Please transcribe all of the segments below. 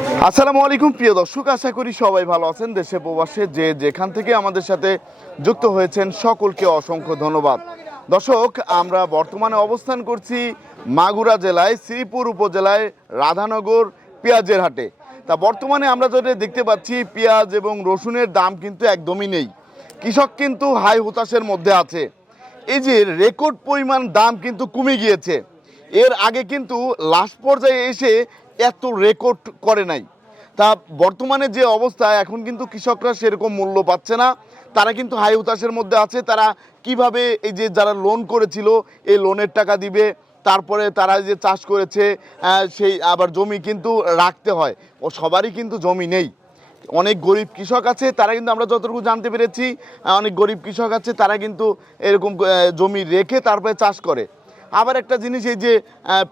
আসসালামু আলাইকুম, প্রিয় দর্শক, আশা করি সবাই ভালো আছেন। দেশে প্রবাসে যে যেখান থেকে আমাদের সাথে যুক্ত হয়েছেন সকলকে অসংখ্য ধন্যবাদ। দর্শক, আমরা বর্তমানে অবস্থান করছি মাগুরা জেলায়, শ্রীপুর উপজেলায়, রাধানগর, পেঁয়াজের হাটে। তা বর্তমানে আমরা যেটা দেখতে পাচ্ছি, পেঁয়াজ এবং রসুনের দাম কিন্তু একদমই নেই। কৃষক কিন্তু হাই হতাশের মধ্যে আছে। এই যে রেকর্ড পরিমাণ দাম কিন্তু কমে গিয়েছে। এর আগে কিন্তু লাস্ট পর্যায়ে এসে এত রেকর্ড করে নাই। তা বর্তমানে যে অবস্থা, এখন কিন্তু কৃষকরা সেরকম মূল্য পাচ্ছে না। তারা কিন্তু হাই হতাশের মধ্যে আছে। তারা কীভাবে এই যে যারা লোন করেছিল, এই লোনের টাকা দিবে, তারপরে তারা যে চাষ করেছে সেই আবার জমি কিন্তু রাখতে হয়। ও সবারই কিন্তু জমি নেই। অনেক গরিব কৃষক আছে, তারা কিন্তু আমরা যতটুকু জানতে পেরেছি অনেক গরিব কৃষক আছে, তারা কিন্তু এরকম জমি রেখে তারপরে চাষ করে। আবার একটা জিনিস, এই যে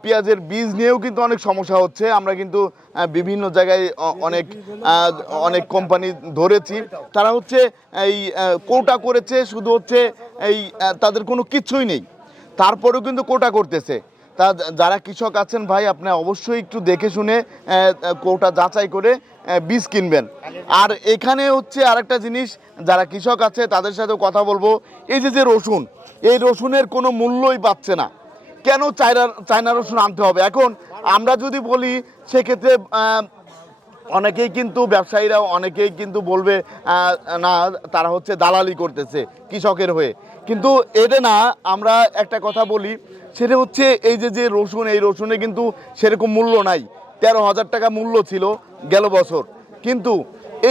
পেঁয়াজের বীজ নিয়েও কিন্তু অনেক সমস্যা হচ্ছে। আমরা কিন্তু বিভিন্ন জায়গায় অনেক অনেক কোম্পানি ধরেছি। তারা হচ্ছে, এই কোটা করেছে, শুধু হচ্ছে, এই তাদের কোনো কিচ্ছুই নেই। তারপরেও কিন্তু কোটা করতেছে। তা যারা কৃষক আছেন ভাই, আপনি অবশ্যই একটু দেখে শুনে কোটা যাচাই করে বীজ কিনবেন। আর এখানে হচ্ছে আরেকটা জিনিস, যারা কৃষক আছে, তাদের সাথে কথা বলব। এই যে যে রসুন, এই রসুনের কোনো মূল্যই পাচ্ছে না। কেন চায়না চায়না রসুন আনতে হবে? এখন আমরা যদি বলি, সেক্ষেত্রে অনেকেই কিন্তু ব্যবসায়ীরা, অনেকেই কিন্তু বলবে না, তারা হচ্ছে দালালি করতেছে কৃষকের হয়ে। কিন্তু এটা না, আমরা একটা কথা বলি, সেটা হচ্ছে এই যে যে রসুন, এই রসুনে কিন্তু সেরকম মূল্য নাই। তেরো হাজার টাকা মূল্য ছিল গেল বছর। কিন্তু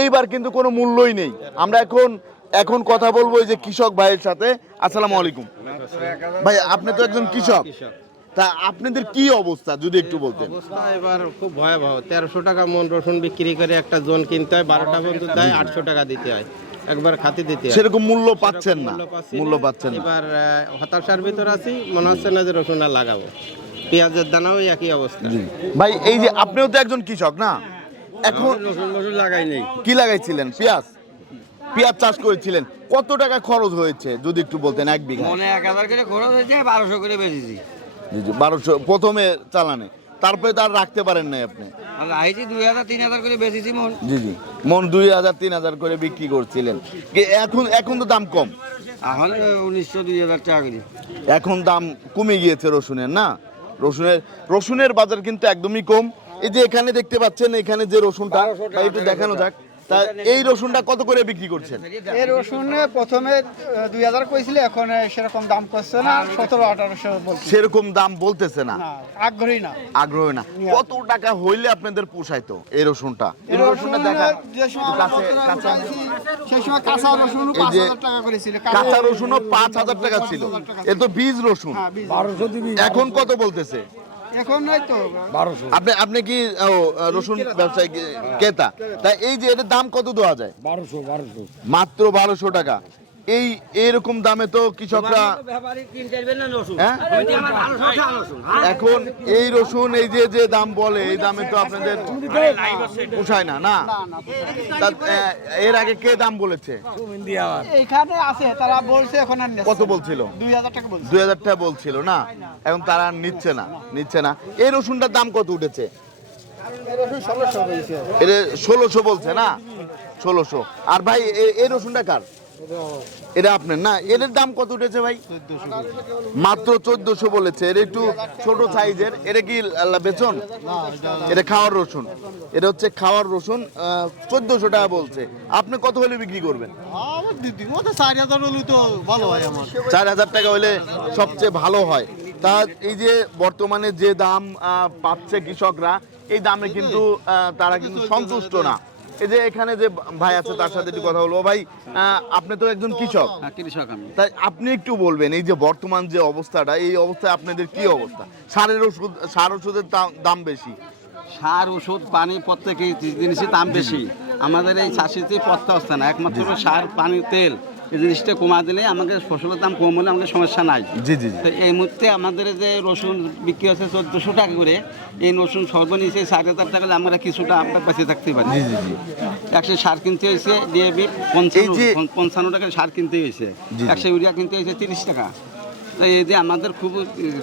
এইবার কিন্তু কোনো মূল্যই নেই। আমরা এখন এখন কথা বলব এই যে কৃষক ভাইয়ের সাথে। আসসালামু আলাইকুম। ভাই আপনি তো একজন কৃষক। তা আপনাদের কি অবস্থা যদি একটু বলতেন? অবস্থা এবার খুব ভয়াবহ। তেরোশো টাকা মন রসুন বিক্রি করে একটা জোন কিনতে হয় বারোটা বন্ধু দেয় আটশো টাকা দিতে হয়। একবার খাতি দিতে হয়। সেরকম মূল্য পাচ্ছেন না মূল্য। পাচ্ছেন এবার হতাশার ভিতর আছি মনে হচ্ছে না যে রসুনটা লাগাবো। পেঁয়াজের দানাও একই অবস্থা। ভাই এই যে আপনিও তো একজন কৃষক না? এখন রসুন রসুন লাগাই নেই কি লাগাইছিলেন পেঁয়াজ? পেঁয়াজ চাষ করেছিলেন। কত টাকা খরচ হয়েছে? যদি একটু বলতেন এক বিঘা। মনে এক হাজার করে খরচ হয়েছে বারোশো করে বেচেছি। বারোশো প্রথমে চালানে। তারপরে তার রাখতে পারেন নাই আপনি। আর রাইছি দুই হাজার তিন হাজার করে বেচেছি মন। জি জি মন দুই হাজার তিন হাজার করে বিক্রি করছিলেন। এখন এখন তো দাম কম। এখন উনিশশো দুই হাজার টাকা করে। এখন দাম কমে গিয়েছে রসুনের না? রসুনের রসুনের বাজার কিন্তু একদমই কম। এই যে এখানে দেখতে পাচ্ছেন এখানে যে রসুনটা একটু দেখানো যাক। তা এই রসুনটা কত করে বিক্রি করছেন? এই রসুন প্রথমে দুই হাজার কইছিল এখন সেরকম দাম করছে না সতেরো আঠারোশো সেরকম দাম বলতেছে না? না আগ্রহী না। আগ্রহ না। কত টাকা হইলে আপনাদের পোষাইতো এই রসুনটা? এই রসুনটা দেখা কাছে কাঁচা সেই সময় কাঁচা রসুন পাঁচ হাজার টাকা করেছিল কাঁচা রসুনও পাঁচ হাজার টাকা ছিল। এ তো বীজ রসুন। হ্যাঁ, এখন কত বলতেছে? এখন নাই তো। আপনি আপনি কি ও, রসুন ব্যবসায়ী কেতা ক্রেতা? তাই এই যে এটার দাম কত দেওয়া যায়? বারোশো বারোশো। মাত্র বারোশো টাকা। এই এরকম দামে তো কৃষকরা হ্যাঁ? এখন এই রসুন এই যে যে দাম বলে এই দামে তো আপনাদের পোষায় না না? এর আগে কে দাম বলেছে? এইখানে আছে তারা বলছে এখন কত বলছিল? দুই হাজার টাকা বলছিল না? এখন তারা নিচ্ছে না নিচ্ছে না। এই রসুনটার দাম কত উঠেছে? ষোলোশো বলছে না? ষোলোশো। আর ভাই এই রসুনটা কার? এটা আপনার, না দাম কত উঠেছে ভাই? মাত্র চোদ্দশো বলেছে একটু ছোট সাইজের, এটা কি বেচন? এটা খাওয়ার রসুন, এটা হচ্ছে খাওয়ার রসুন চোদ্দশো টাকা বলছে। আপনি কত হলে বিক্রি করবেন? চার হাজার টাকা হলে সবচেয়ে ভালো হয়। তা এই যে বর্তমানে যে দাম পাচ্ছে কৃষকরা, এই দামে কিন্তু তারা কিন্তু সন্তুষ্ট না। এই যে এখানে যে ভাই আছে তার সাথে একটু কথা বলব। ভাই আপনি তো একজন কৃষক। কৃষক আমি। তাই আপনি একটু বলবেন এই যে বর্তমান যে অবস্থাটা এই অবস্থায় আপনাদের কি অবস্থা? সারের ওষুধ সার ওষুধের দাম- দাম বেশি। সার ওষুধ পানি প্রত্যেক জিনিসের দাম বেশি। আমাদের এই চাষিতে পড়তে হচ্ছে না একমাত্র সার পানি তেল। এই জিনিসটা কমা দিলে আমাদের ফসলের দাম কম হলে আমাদের সমস্যা নাই। জি জি তো এই মুহূর্তে আমাদের যে রসুন বিক্রি হচ্ছে চোদ্দশো টাকা করে এই রসুন সর্বনিচে সাড়ে হাজার টাকা আমরা কিছুটা আমরা বেঁচে থাকতে পারি। জি জি জি। একশো সার কিনতে হয়েছে ডিএবি পঞ্চান্ন পঞ্চান্ন টাকা সার কিনতে হয়েছে। একশো ইউরিয়া কিনতে হয়েছে তিরিশ টাকা। এই যে আমাদের খুব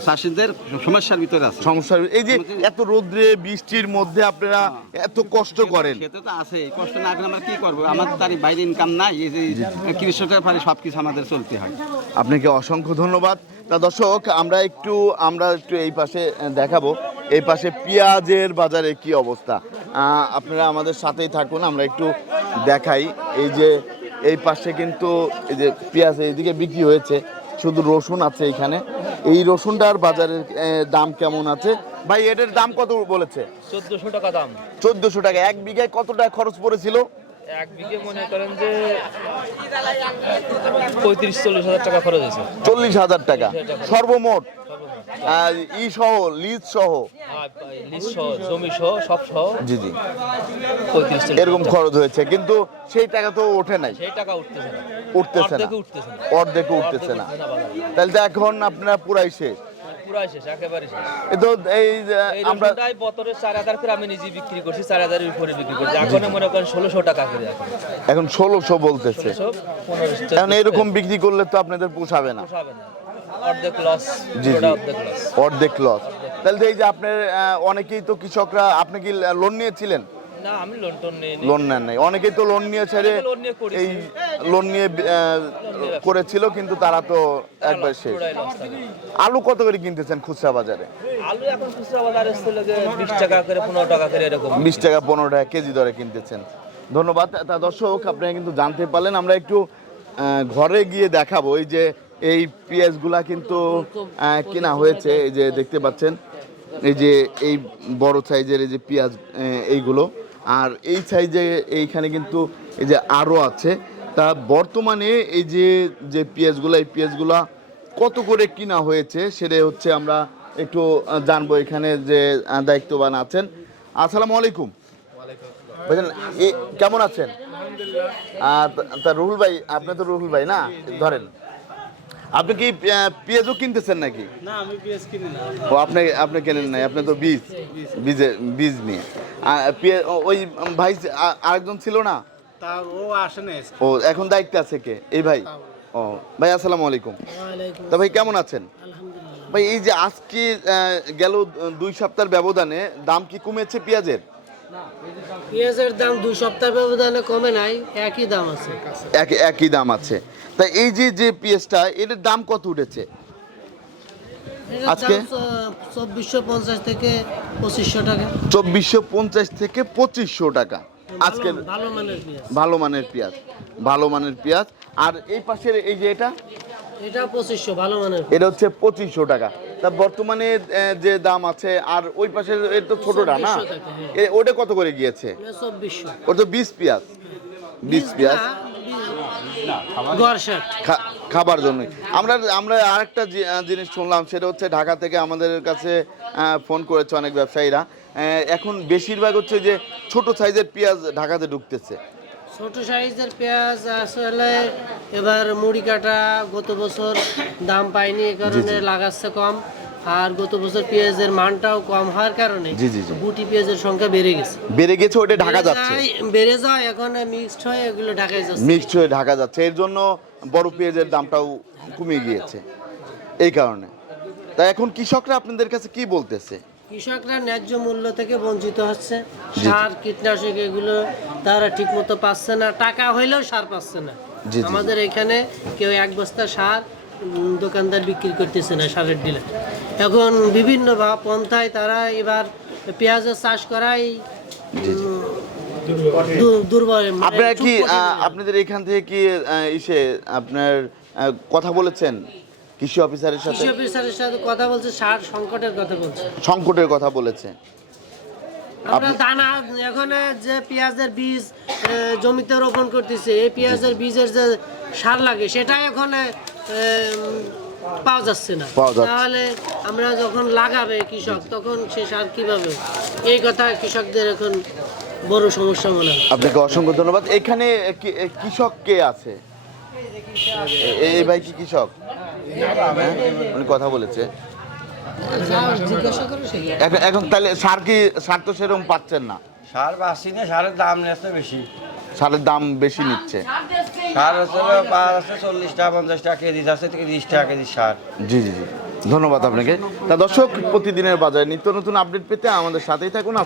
চাষিদের সমস্যার ভিতরে আছে। সমস্যা এই যে এত রোদ্রে বৃষ্টির মধ্যে আপনারা এত কষ্ট করেন। খেতে তো আছে কষ্ট না করে আমরা কি করব? আমাদের তার বাইরে ইনকাম নাই এই যে কৃষকের পারে সব কিছু আমাদের চলতে হয়। আপনাকে অসংখ্য ধন্যবাদ। তা দর্শক আমরা একটু আমরা একটু এই পাশে দেখাবো। এই পাশে পেঁয়াজের বাজারে কি অবস্থা? আপনারা আমাদের সাথেই থাকুন আমরা একটু দেখাই। এই যে এই পাশে কিন্তু এই যে পেঁয়াজ এইদিকে বিক্রি হয়েছে। শুধু রসুন আছে এখানে। এই রসুনটার বাজারের দাম কেমন আছে? ভাই এটার দাম কত বলেছে? চোদ্দশো টাকা দাম। চোদ্দশো টাকা। এক বিঘায় কত টাকা খরচ পড়েছিল? এক বিঘে মনে করেন যে পঁয়ত্রিশ চল্লিশ হাজার টাকা খরচ হয়েছে। চল্লিশ হাজার টাকা। সর্বমোট? ই সহ লিজ সহ? লিজ সহ জমি সহ সব সহ। জি জি। এরকম খরচ হয়েছে কিন্তু সেই টাকা তো ওঠে নাই। সেই টাকা উঠতেছে না। উঠতেছে না। অর্ধেকে উঠতেছে না। তাহলে তো এখন আপনারা পুরাই শেষ। পুরাই শেষ একেবারে শেষ। তো এই যে আমরা বতরে চার হাজার করে আমি নিজে বিক্রি করছি চার হাজারের উপরে বিক্রি করছি। এখন মনে করেন ষোলোশো টাকা করে এখন। ষোলোশো বলতেছে। এখন এরকম বিক্রি করলে তো আপনাদের পোষাবে না। অর্ধেক লস জি। অর্ধেক লস তাহলে এই যে আপনার অনেকেই তো কৃষকরা আপনি কি লোন নিয়েছিলেন? না আমি লোন টোন নিয়ে লোন নেন নাই। অনেকেই তো লোন নিয়ে ছেড়ে নিয়ে। এই লোন নিয়ে করেছিল কিন্তু তারা তো একবার শেষ। আলু কত করে কিনতেছেন খুচরা বাজারে? আলু এখন খুচরা বাজারে ছিল যে বিশ টাকা করে পনেরো টাকা করে এরকম। বিশ টাকা কেজি দরে কিনতেছেন। ধন্যবাদ। তা দর্শক আপনারা কিন্তু জানতে পারলেন আমরা একটু ঘরে গিয়ে দেখাবো। এই যে এই পেঁয়াজগুলা কিন্তু কেনা হয়েছে। এই যে দেখতে পাচ্ছেন এই যে এই বড় সাইজের এই যে পেঁয়াজ এইগুলো। আর এই সাইজে এইখানে কিন্তু এই যে আরও আছে। তা বর্তমানে এই যে যে পেঁয়াজগুলো এই পেঁয়াজগুলা কত করে কিনা হয়েছে সেটা হচ্ছে আমরা একটু জানব এখানে যে দায়িত্ববান আছেন। আসসালামু আলাইকুম। বুঝলেন কেমন আছেন? আর তা- রুহুল ভাই আপনি তো রুহুল ভাই না? ধরেন। আপনি কি পেঁয়াজও কিনতেছেন নাকি? না আমি পেঁয়াজ কিনি না। ও আপনি আপনি কেনেন নাই? আপনি তো বীজ বীজে বীজ নিয়ে। ওই ভাই আরেকজন ছিল না? তা ও আসে না ও এখন দায়িত্বে আছে কে? এই ভাই? ও ভাই আসসালামু আলাইকুম। তা ভাই কেমন আছেন? ভাই এই যে আজকে গেল দুই সপ্তাহের ব্যবধানে দাম কি কমেছে পেঁয়াজের? পেঁয়াজের দাম দুই সপ্তাহ ব্যবধানে কমে নাই একই দাম আছে। এক একই দাম আছে। তা এই যে যে পেঁয়াজটা এটার দাম কত উঠেছে? আজকে? চব্বিশশো পঞ্চাশ থেকে পঁচিশশো টাকা। চব্বিশশো পঞ্চাশ থেকে পঁচিশশো টাকা। আজকে ভালো- মানের পেঁয়াজ। ভালো মানের পেঁয়াজ আর এই পাশের এই যে এটা? এটা পঁচিশশো ভালো মানের এটা হচ্ছে পঁচিশশো টাকা। তা বর্তমানে যে দাম আছে আর ওই পাশের এটা তো ছোটটা না? 2400 টাকা, হ্যাঁ। ওটা কত করে গিয়েছে? চব্বিশশো। ওটা তো বিশ পেঁয়াজ। বিশ পেঁয়াজ। খাবার জন্য। আমরা আমরা আরেকটা জিনিস শুনলাম সেটা হচ্ছে ঢাকা থেকে আমাদের কাছে ফোন করেছে অনেক ব্যবসায়ীরা। এখন বেশিরভাগ হচ্ছে যে ছোট সাইজের পেঁয়াজ ঢাকাতে ঢুকতেছে। ছোট সাইজের পেঁয়াজ আসলে এবার মুড়ি কাটা গত বছর দাম পায়নি এ কারণে লাগাচ্ছে কম। আর গত বছর পেঁয়াজের মানটাও কম হওয়ার কারণে। গুটি পেঁয়াজের সংখ্যা বেড়ে গেছে। বেড়ে গেছে ওটা ঢাকা যাচ্ছে। বেড়ে যায় এখন মিক্সড হয়ে এগুলো ঢাকায় যাচ্ছে। মিক্সড হয়ে ঢাকা যাচ্ছে। এর জন্য বড় পেঁয়াজের দামটাও কমে গিয়েছে এই কারণে। তা এখন কৃষকরা আপনাদের কাছে কি বলতেছে? কৃষকরা ন্যায্য মূল্য থেকে বঞ্চিত হচ্ছে। সার কীটনাশক এগুলো তারা ঠিক মতো পাচ্ছে না। টাকা হইলেও সার পাচ্ছে না। আমাদের এখানে কেউ এক বস্তা সার দোকানদার বিক্রি করতেছে না সারের ডিলার এখন বিভিন্ন পন্থায় তারা এবার পেঁয়াজের চাষ করাই দুর্বল মানে আপনারা কি। আপনাদের এখান থেকে কি আপনার কথা বলেছেন কৃষি অফিসারের সাথে? কৃষি অফিসারের সাথে কথা বলছে সার সংকটের কথা বলছে। সংকটের কথা বলেছে। আমরা দানা এখন যে পেঁয়াজের বীজ জমিতে রোপণ করতেছে এই পেঁয়াজের বীজের যে সার লাগে সেটা এখন পাওয়া যাচ্ছে না। তাহলে আমরা যখন লাগাবে কৃষক তখন সে সার কীভাবে? এই কথা কৃষকদের এখন বড় সমস্যা মনে হয়। আপনাকে অসংখ্য ধন্যবাদ। এখানে কৃষক কে আছে? এই ভাই কি কৃষক? হ্যাঁ? উনি কথা বলেছে। এখন তাহলে সার কি সার তো সেরকম পাচ্ছেন না? সার পাচ্ছি না সারের দাম নেছে বেশি। সারের দাম বেশি নিচ্ছে। সার হচ্ছে পাঁচ আছে চল্লিশ টাকা পঞ্চাশ টাকা কেজি আছে তিরিশ টাকা কেজি সার। জি জি জি। ধন্যবাদ আপনাকে। তা দর্শক প্রতিদিনের বাজারে নিত্য নতুন আপডেট পেতে আমাদের সাথেই থাকুন।